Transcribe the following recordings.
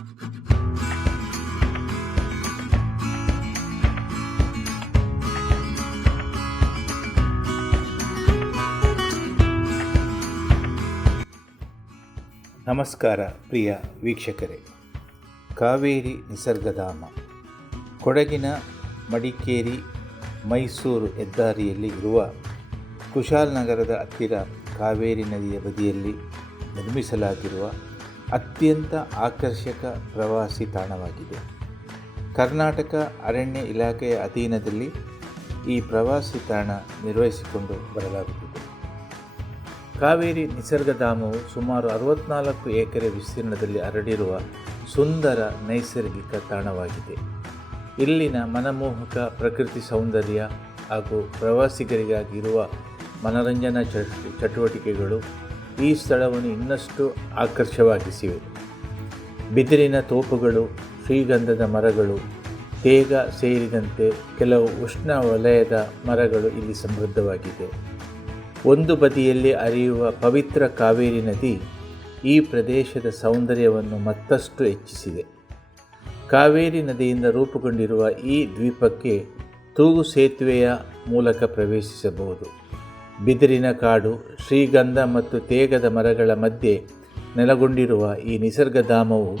ನಮಸ್ಕಾರ ಪ್ರಿಯ ವೀಕ್ಷಕರೇ. ಕಾವೇರಿ ನಿಸರ್ಗಧಾಮ ಕೊಡಗಿನ ಮಡಿಕೇರಿ ಮೈಸೂರು ಹೆದ್ದಾರಿಯಲ್ಲಿ ಇರುವ ಕುಶಾಲನಗರದ ಹತ್ತಿರ ಕಾವೇರಿ ನದಿಯ ಬದಿಯಲ್ಲಿ ನಿರ್ಮಿಸಲಾಗಿರುವ ಅತ್ಯಂತ ಆಕರ್ಷಕ ಪ್ರವಾಸಿ ತಾಣವಾಗಿದೆ. ಕರ್ನಾಟಕ ಅರಣ್ಯ ಇಲಾಖೆಯ ಅಧೀನದಲ್ಲಿ ಈ ಪ್ರವಾಸಿ ತಾಣ ನಿರ್ವಹಿಸಿಕೊಂಡು ಬರಲಾಗುತ್ತಿದೆ. ಕಾವೇರಿ ನಿಸರ್ಗಧಾಮವು ಸುಮಾರು 64 ಎಕರೆ ವಿಸ್ತೀರ್ಣದಲ್ಲಿ ಹರಡಿರುವ ಸುಂದರ ನೈಸರ್ಗಿಕ ತಾಣವಾಗಿದೆ. ಇಲ್ಲಿನ ಮನಮೋಹಕ ಪ್ರಕೃತಿ ಸೌಂದರ್ಯ ಹಾಗೂ ಪ್ರವಾಸಿಗರಿಗಾಗಿ ಇರುವ ಮನರಂಜನಾ ಚಟುವಟಿಕೆಗಳು ಈ ಸ್ಥಳವನ್ನು ಇನ್ನಷ್ಟು ಆಕರ್ಷವಾಗಿಸಿವೆ. ಬಿದಿರಿನ ತೋಪುಗಳು, ಶ್ರೀಗಂಧದ ಮರಗಳು, ತೇಗ ಸೇರಿದಂತೆ ಕೆಲವು ಉಷ್ಣ ವಲಯದ ಮರಗಳು ಇಲ್ಲಿ ಸಮೃದ್ಧವಾಗಿದೆ. ಒಂದು ಬದಿಯಲ್ಲಿ ಹರಿಯುವ ಪವಿತ್ರ ಕಾವೇರಿ ನದಿ ಈ ಪ್ರದೇಶದ ಸೌಂದರ್ಯವನ್ನು ಮತ್ತಷ್ಟು ಹೆಚ್ಚಿಸಿದೆ. ಕಾವೇರಿ ನದಿಯಿಂದ ರೂಪುಗೊಂಡಿರುವ ಈ ದ್ವೀಪಕ್ಕೆ ತೂಗು ಸೇತುವೆಯ ಮೂಲಕ ಪ್ರವೇಶಿಸಬಹುದು. ಬಿದಿರಿನ ಕಾಡು, ಶ್ರೀಗಂಧ ಮತ್ತು ತೇಗದ ಮರಗಳ ಮಧ್ಯೆ ನೆಲೆಗೊಂಡಿರುವ ಈ ನಿಸರ್ಗಧಾಮವು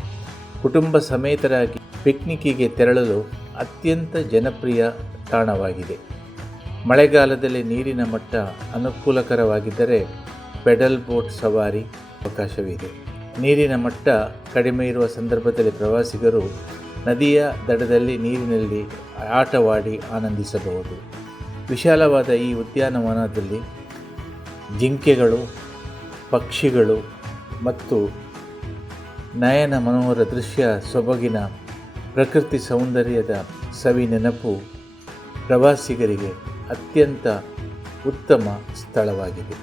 ಕುಟುಂಬ ಸಮೇತರಾಗಿ ಪಿಕ್ನಿಕ್ಕಿಗೆ ತೆರಳಲು ಅತ್ಯಂತ ಜನಪ್ರಿಯ ತಾಣವಾಗಿದೆ. ಮಳೆಗಾಲದಲ್ಲಿ ನೀರಿನ ಮಟ್ಟ ಅನುಕೂಲಕರವಾಗಿದ್ದರೆ ಪೆಡಲ್ ಬೋಟ್ ಸವಾರಿ ಅವಕಾಶವಿದೆ. ನೀರಿನ ಮಟ್ಟ ಕಡಿಮೆ ಇರುವ ಸಂದರ್ಭದಲ್ಲಿ ಪ್ರವಾಸಿಗರು ನದಿಯ ದಡದಲ್ಲಿ ನೀರಿನಲ್ಲಿ ಆಟವಾಡಿ ಆನಂದಿಸಬಹುದು. ವಿಶಾಲವಾದ ಈ ಉದ್ಯಾನವನದಲ್ಲಿ ಜಿಂಕೆಗಳು, ಪಕ್ಷಿಗಳು ಮತ್ತು ನಯನ ಮನೋಹರ ದೃಶ್ಯ ಸೊಬಗಿನ ಪ್ರಕೃತಿ ಸೌಂದರ್ಯದ ಸವಿ ನೆನಪು ಪ್ರವಾಸಿಗರಿಗೆ ಅತ್ಯಂತ ಉತ್ತಮ ಸ್ಥಳವಾಗಿದೆ.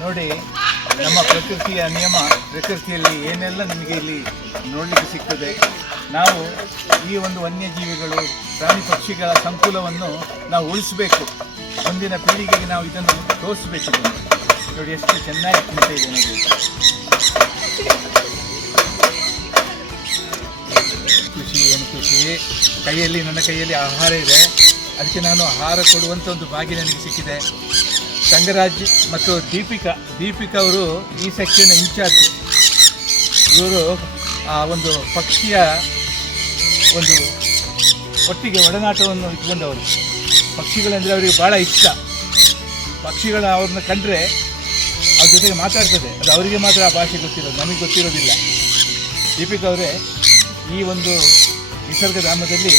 ನೋಡಿ, ನಮ್ಮ ಪ್ರಕೃತಿಯ ನಿಯಮ, ಪ್ರಕೃತಿಯಲ್ಲಿ ಏನೆಲ್ಲ ನಮಗೆ ಇಲ್ಲಿ ನೋಡಲಿಕ್ಕೆ ಸಿಗ್ತದೆ. ನಾವು ಈ ಒಂದು ವನ್ಯಜೀವಿಗಳು, ಪ್ರಾಣಿ ಪಕ್ಷಿಗಳ ಸಂಕುಲವನ್ನು ನಾವು ಉಳಿಸಬೇಕು. ಮುಂದಿನ ಪೀಳಿಗೆಗೆ ನಾವು ಇದನ್ನು ತೋರಿಸಬೇಕು. ನೋಡಿ ಎಷ್ಟು ಚೆನ್ನಾಗಿ ಕುಂತ ಇದೆ ನೋಡಿ. ಖುಷಿ, ಏನು ಖುಷಿ. ನನ್ನ ಕೈಯಲ್ಲಿ ಆಹಾರ ಇದೆ. ಅದಕ್ಕೆ ನಾನು ಆಹಾರ ಕೊಡುವಂಥ ಒಂದು ಭಾಗ್ಯ ನನಗೆ ಸಿಕ್ಕಿದೆ. ಸಂಗರಾಜ್ ಮತ್ತು ದೀಪಿಕಾ ಅವರು ಈ ಸೆಕ್ಷನ್ ಇನ್ಚಾರ್ಜ್. ಇವರು ಆ ಒಂದು ಪಕ್ಷಿಯ ಒಂದು ಒಟ್ಟಿಗೆ ಒಡನಾಟವನ್ನು ಇಟ್ಕೊಂಡವರು. ಪಕ್ಷಿಗಳಂದರೆ ಅವರಿಗೆ ಭಾಳ ಇಷ್ಟ. ಪಕ್ಷಿಗಳ ಅವ್ರನ್ನ ಕಂಡ್ರೆ ಅದು ಜೊತೆಗೆ ಮಾತಾಡ್ತದೆ. ಅದು ಅವರಿಗೆ ಮಾತ್ರ ಆ ಭಾಷೆ ಗೊತ್ತಿರೋದು, ನಮಗೆ ಗೊತ್ತಿರೋದಿಲ್ಲ. ದೀಪಿಕಾ ಅವರೇ, ಈ ಒಂದು ನಿಸರ್ಗಧಾಮದಲ್ಲಿ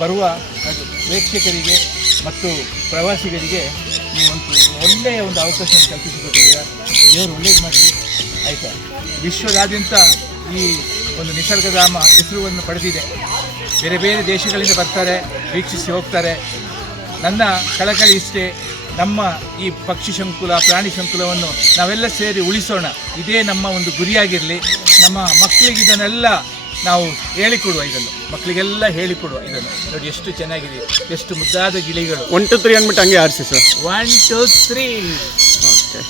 ಬರುವ ಪ್ರೇಕ್ಷಕರಿಗೆ ಮತ್ತು ಪ್ರವಾಸಿಗರಿಗೆ ನೀವೊಂದು ಒಳ್ಳೆಯ ಒಂದು ಅವಕಾಶವನ್ನು ಕಲ್ಪಿಸಿಕೊಟ್ಟಿದ್ದೀರಾ. ದೇವರು ಒಳ್ಳೇದು ಮಾಡಲಿ, ಆಯಿತಾ. ವಿಶ್ವದಾದ್ಯಂತ ಈ ಒಂದು ನಿಸರ್ಗಧಾಮ ಹೆಸರುವನ್ನು ಪಡೆದಿದೆ. ಬೇರೆ ಬೇರೆ ದೇಶಗಳಿಂದ ಬರ್ತಾರೆ, ವೀಕ್ಷಿಸಿ ಹೋಗ್ತಾರೆ. ನನ್ನ ಕಳಕಳಿ ಇಷ್ಟೇ, ನಮ್ಮ ಈ ಪಕ್ಷಿ ಸಂಕುಲ, ಪ್ರಾಣಿ ಸಂಕುಲವನ್ನು ನಾವೆಲ್ಲ ಸೇರಿ ಉಳಿಸೋಣ. ಇದೇ ನಮ್ಮ ಒಂದು ಗುರಿಯಾಗಿರಲಿ. ನಮ್ಮ ಮಕ್ಕಳಿಗೆ ಇದನ್ನೆಲ್ಲ ನಾವು ಹೇಳಿಕೊಡುವ, ಇದನ್ನು ಮಕ್ಕಳಿಗೆಲ್ಲ ಹೇಳಿಕೊಡುವ. ಇದನ್ನು ನೋಡಿ ಎಷ್ಟು ಚೆನ್ನಾಗಿದೆ, ಎಷ್ಟು ಮುದ್ದಾದ ಗಿಳಿಗಳು. 1 2 3 ಅಂದ್ಬಿಟ್ಟು ಹಂಗೆ ಆರಿಸಿ ಸರ್. 1 2 3. ಓಕೆ.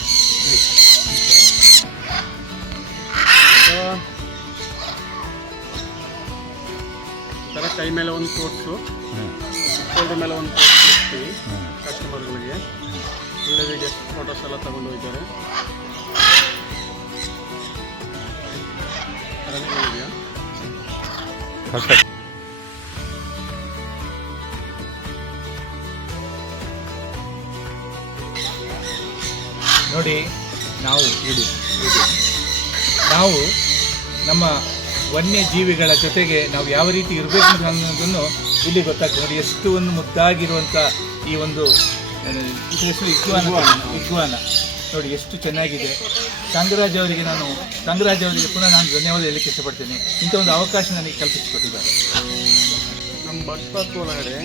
ಈ ಥರ ಕೈ ಮೇಲೆ ಒಂದು ತೋರಿಸು, ಶೋಲ್ಡರ್ ಮೇಲೆ ಒಂದು ತೋರಿಸ್ತೀವಿ ಕಸ್ಟಮರ್ಗಳಿಗೆ. ಒಳ್ಳೆದಿದೆ, ಫೋಟೋಸ್ ಎಲ್ಲ ತಗೊಂಡು ಹೋಗ್ತಾರೆ. ಇದೆಯಾ ನೋಡಿ, ನಾವು ನಮ್ಮ ವನ್ಯಜೀವಿಗಳ ಜೊತೆಗೆ ನಾವು ಯಾವ ರೀತಿ ಇರಬೇಕು ಅನ್ನೋದನ್ನು ಇಲ್ಲಿ ಗೊತ್ತಾಗ್ತದೆ. ನೋಡಿ, ಎಷ್ಟು ಒಂದು ಮುದ್ದಾಗಿರುವಂಥ ಈ ಒಂದು ಹೆಸರು ಇಗ್ವಾನ ನೋಡಿ ಎಷ್ಟು ಚೆನ್ನಾಗಿದೆ. ತಂಗರಾಜ್ ಅವರಿಗೆ ಪುನಃ ನಾನು ಧನ್ಯವಾದ ಹೇಳಲಿಕ್ಕೆ ಇಷ್ಟಪಡ್ತೇನೆ. ಇಂಥ ಒಂದು ಅವಕಾಶ ನನಗೆ ಕಲ್ಪಿಸಿಕೊಟ್ಟಿದ್ದಾರೆ. ನಮ್ಮ ಬಟ್ಪಾತ್ ಒಳಗಡೆ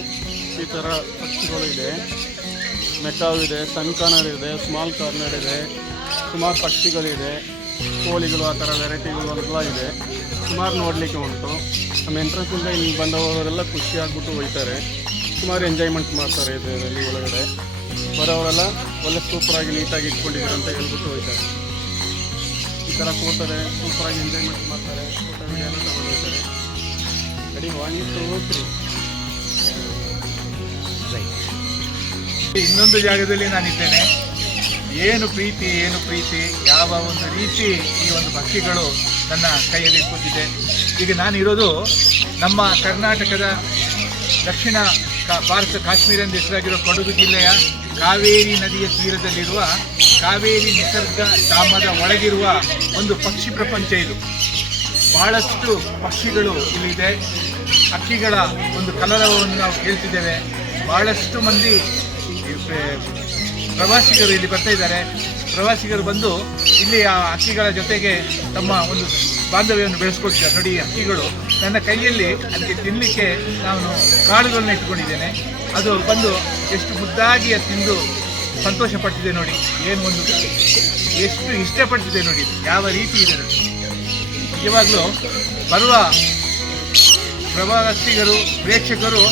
ಈ ಥರ ಪಕ್ಷಿಗಳು ಇದೆ. ಮೆಕಾವ್ ಇದೆ, ಸನ್ ಕಾರ್ನರ್ ಇದೆ, ಸ್ಮಾಲ್ ಕಾರ್ನರ್ ಇದೆ, ಸುಮಾರು ಪಕ್ಷಿಗಳಿದೆ, ಕೋಳಿಗಳು, ಆ ಥರ ವೆರೈಟಿಗಳು ಎಲ್ಲ ಇದೆ. ಸುಮಾರು ನೋಡಲಿಕ್ಕೆ ಉಂಟು. ನಮ್ಮ ಎಂಟ್ರೆನ್ಸಿಂದ ಇಲ್ಲಿ ಬಂದವರೆಲ್ಲ ಖುಷಿ ಆಗಿಬಿಟ್ಟು ಹೋಗ್ತಾರೆ. ಸುಮಾರು ಎಂಜಾಯ್ಮೆಂಟ್ ಮಾಡ್ತಾರೆ ಇದರಲ್ಲಿ ಒಳಗಡೆ. ಬರೋವರೆಲ್ಲ ಒಳ್ಳೆ ಸೂಪರಾಗಿ ನೀಟಾಗಿ ಇಟ್ಕೊಂಡಿದ್ದಾರೆ ಅಂತ ಹೇಳ್ಬಿಟ್ಟು ಹೋಗ್ತಾರೆ. ಈ ಥರ ಕೂತಾರೆ, ಸೂಪರಾಗಿ ಎಂಜಾಯ್ಮೆಂಟ್ ಮಾಡ್ತಾರೆ, ಫೋಟೋ ವಿಡಿಯೋ ಎಲ್ಲ ತಗೊಂಡು ಹೋಗ್ತಾರೆ. ರೆಡಿ 1 2 3. ಇನ್ನೊಂದು ಜಾಗದಲ್ಲಿ ನಾನಿದ್ದೇನೆ. ಏನು ಪ್ರೀತಿ, ಯಾವ ಒಂದು ರೀತಿ ಈ ಒಂದು ಪಕ್ಷಿಗಳು ನನ್ನ ಕೈಯಲ್ಲಿ ಕೂತಿದೆ. ಈಗ ನಾನಿರೋದು ನಮ್ಮ ಕರ್ನಾಟಕದ ದಕ್ಷಿಣ ಭಾರತ ಕಾಶ್ಮೀರ ಎಂದು ಹೆಸರಾಗಿರುವ ಕೊಡಗು ಜಿಲ್ಲೆಯ ಕಾವೇರಿ ನದಿಯ ತೀರದಲ್ಲಿರುವ ಕಾವೇರಿ ನಿಸರ್ಗ ಧಾಮದ ಒಳಗಿರುವ ಒಂದು ಪಕ್ಷಿ ಪ್ರಪಂಚ ಇದು. ಬಹಳಷ್ಟು ಪಕ್ಷಿಗಳು ಇಲ್ಲಿದೆ. ಹಕ್ಕಿಗಳ ಒಂದು ಕಲರವವನ್ನು ನಾವು ಕೇಳ್ತಿದ್ದೇವೆ. ಬಹಳಷ್ಟು ಮಂದಿ ಪ್ರವಾಸಿಗರು ಇಲ್ಲಿ ಬರ್ತಾ ಇದ್ದಾರೆ. ಪ್ರವಾಸಿಗರು ಬಂದು ಇಲ್ಲಿ ಆ ಹಕ್ಕಿಗಳ ಜೊತೆಗೆ ತಮ್ಮ ಒಂದು ಬಾಂಧವ್ಯವನ್ನು ಬೆಳೆಸ್ಕೊಳ್ತಿದ್ದಾರೆ. ನೋಡಿ, ಹಕ್ಕಿಗಳು ನನ್ನ ಕೈಯಲ್ಲಿ ಅದಕ್ಕೆ ತಿನ್ನಲಿಕ್ಕೆ ನಾನು ಕಾಳುಗಳನ್ನ ಇಟ್ಕೊಂಡಿದ್ದೇನೆ. ಅದು ಬಂದು ಎಷ್ಟು ಮುದ್ದಾಗಿ ಅದು ತಿಂದು ಸಂತೋಷ ಪಡ್ತಿದೆ. ನೋಡಿ, ಏನು ಒಂದು ಎಷ್ಟು ಇಷ್ಟಪಡ್ತಿದೆ ನೋಡಿ, ಯಾವ ರೀತಿ ಇದೆ ನೋಡಿ. ನಿಜವಾಗ್ಲೂ ಬರುವ ಪ್ರವಾಸಿಗರು, ಪ್ರೇಕ್ಷಕರು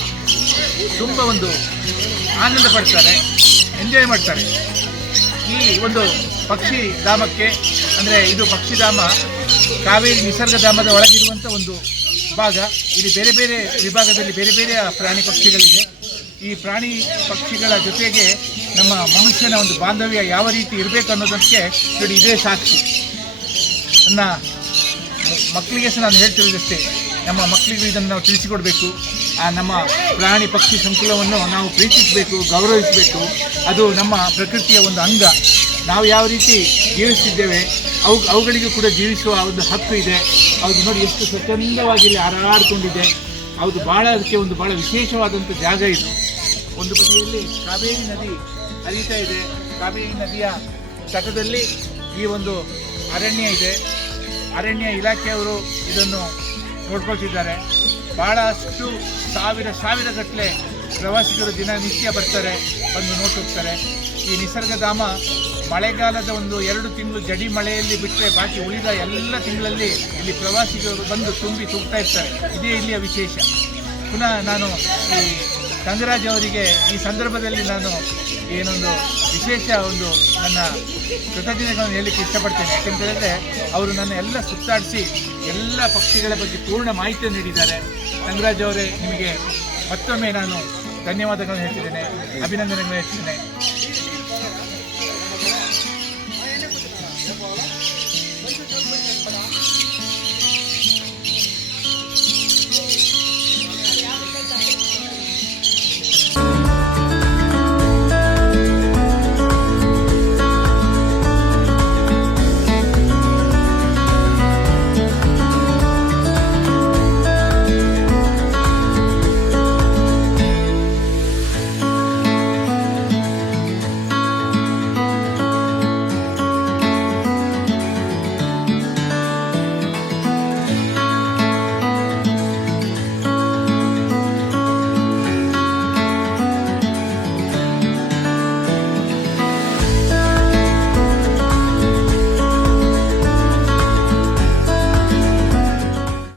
ತುಂಬ ಒಂದು ಆನಂದ ಪಡ್ತಾರೆ, ಎಂಜಾಯ್ ಮಾಡ್ತಾರೆ. ಈ ಒಂದು ಪಕ್ಷಿ ಧಾಮಕ್ಕೆ, ಅಂದರೆ ಇದು ಪಕ್ಷಿಧಾಮ ಕಾವೇರಿ ನಿಸರ್ಗಧಾಮದ ಒಳಗಿರುವಂಥ ಒಂದು ಭಾಗ. ಇಲ್ಲಿ ಬೇರೆ ಬೇರೆ ವಿಭಾಗದಲ್ಲಿ ಬೇರೆ ಬೇರೆ ಪ್ರಾಣಿ ಪಕ್ಷಿಗಳಿದೆ. ಈ ಪ್ರಾಣಿ ಪಕ್ಷಿಗಳ ಜೊತೆಗೆ ನಮ್ಮ ಮನುಷ್ಯನ ಒಂದು ಬಾಂಧವ್ಯ ಯಾವ ರೀತಿ ಇರಬೇಕು ಅನ್ನೋದಕ್ಕೆ ನೋಡಿ ಇದೇ ಸಾಕ್ಷಿ. ನನ್ನ ಮಕ್ಕಳಿಗೆ ಸಹ ನಾನು ಹೇಳ್ತಿರೋದಷ್ಟೇ, ನಮ್ಮ ಮಕ್ಕಳಿಗೂ ಇದನ್ನು ನಾವು ತಿಳಿಸಿಕೊಡ್ಬೇಕು. ನಮ್ಮ ಪ್ರಾಣಿ ಪಕ್ಷಿ ಸಂಕುಲವನ್ನು ನಾವು ಪ್ರೀತಿಸಬೇಕು, ಗೌರವಿಸಬೇಕು. ಅದು ನಮ್ಮ ಪ್ರಕೃತಿಯ ಒಂದು ಅಂಗ. ನಾವು ಯಾವ ರೀತಿ ಜೀವಿಸ್ತಿದ್ದೇವೆ ಅವುಗಳಿಗೂ ಕೂಡ ಜೀವಿಸುವ ಒಂದು ಹಕ್ಕು ಇದೆ. ಅದು ನೋಡಿ ಎಷ್ಟು ಸ್ವಚ್ಛಂದವಾಗಿ ಇಲ್ಲಿ ಹಾರಾಡಿಕೊಂಡಿದೆ. ಅದು ಅದಕ್ಕೆ ಒಂದು ಭಾಳ ವಿಶೇಷವಾದಂಥ ಜಾಗ ಇದು. ಒಂದು ಬದಿಯಲ್ಲಿ ಕಾವೇರಿ ನದಿ ಹರಿತಾ ಇದೆ. ಕಾವೇರಿ ನದಿಯ ತಟದಲ್ಲಿ ಈ ಒಂದು ಅರಣ್ಯ ಇದೆ. ಅರಣ್ಯ ಇಲಾಖೆಯವರು ಇದನ್ನು ನೋಡ್ಕೊಳ್ತಿದ್ದಾರೆ. ಭಾಳಷ್ಟು ಸಾವಿರ ಗಟ್ಟಲೆ ಪ್ರವಾಸಿಗರು ದಿನನಿತ್ಯ ಬರ್ತಾರೆ, ಬಂದು ನೋಡ್ತಿರ್ತಾರೆ. ಈ ನಿಸರ್ಗಧಾಮ ಮಳೆಗಾಲದ ಒಂದು 2 ತಿಂಗಳು ಜಡಿ ಮಳೆಯಲ್ಲಿ ಬಿಟ್ಟರೆ ಬಾಕಿ ಉಳಿದ ಎಲ್ಲ ತಿಂಗಳಲ್ಲಿ ಇಲ್ಲಿ ಪ್ರವಾಸಿಗರು ಬಂದು ತುಂಬಿ ತುಗ್ತಾ ಇರ್ತಾರೆ. ಇದೇ ಇಲ್ಲಿಯ ವಿಶೇಷ. ಪುನಃ ನಾನು ಈ ತಂಗರಾಜ್ ಅವರಿಗೆ ಈ ಸಂದರ್ಭದಲ್ಲಿ ನಾನು ಏನೊಂದು ವಿಶೇಷ ಒಂದು ನನ್ನ ಕೃತಜ್ಞತೆಗಳನ್ನು ಹೇಳಲಿಕ್ಕೆ ಇಷ್ಟಪಡ್ತೇನೆ. ಯಾಕೆಂತೇಳಿದ್ರೆ ಅವರು ನನ್ನ ಎಲ್ಲ ಸುತ್ತಾಡಿಸಿ ಎಲ್ಲ ಪಕ್ಷಿಗಳ ಬಗ್ಗೆ ಪೂರ್ಣ ಮಾಹಿತಿಯನ್ನು ನೀಡಿದ್ದಾರೆ. ತಂಗರಾಜ್ ಅವರೇ, ನಿಮಗೆ ಮತ್ತೊಮ್ಮೆ ನಾನು ಧನ್ಯವಾದಗಳನ್ನು ಹೇಳ್ತಿದ್ದೇನೆ, ಅಭಿನಂದನೆಗಳನ್ನು ಹೇಳ್ತಿದ್ದೇನೆ.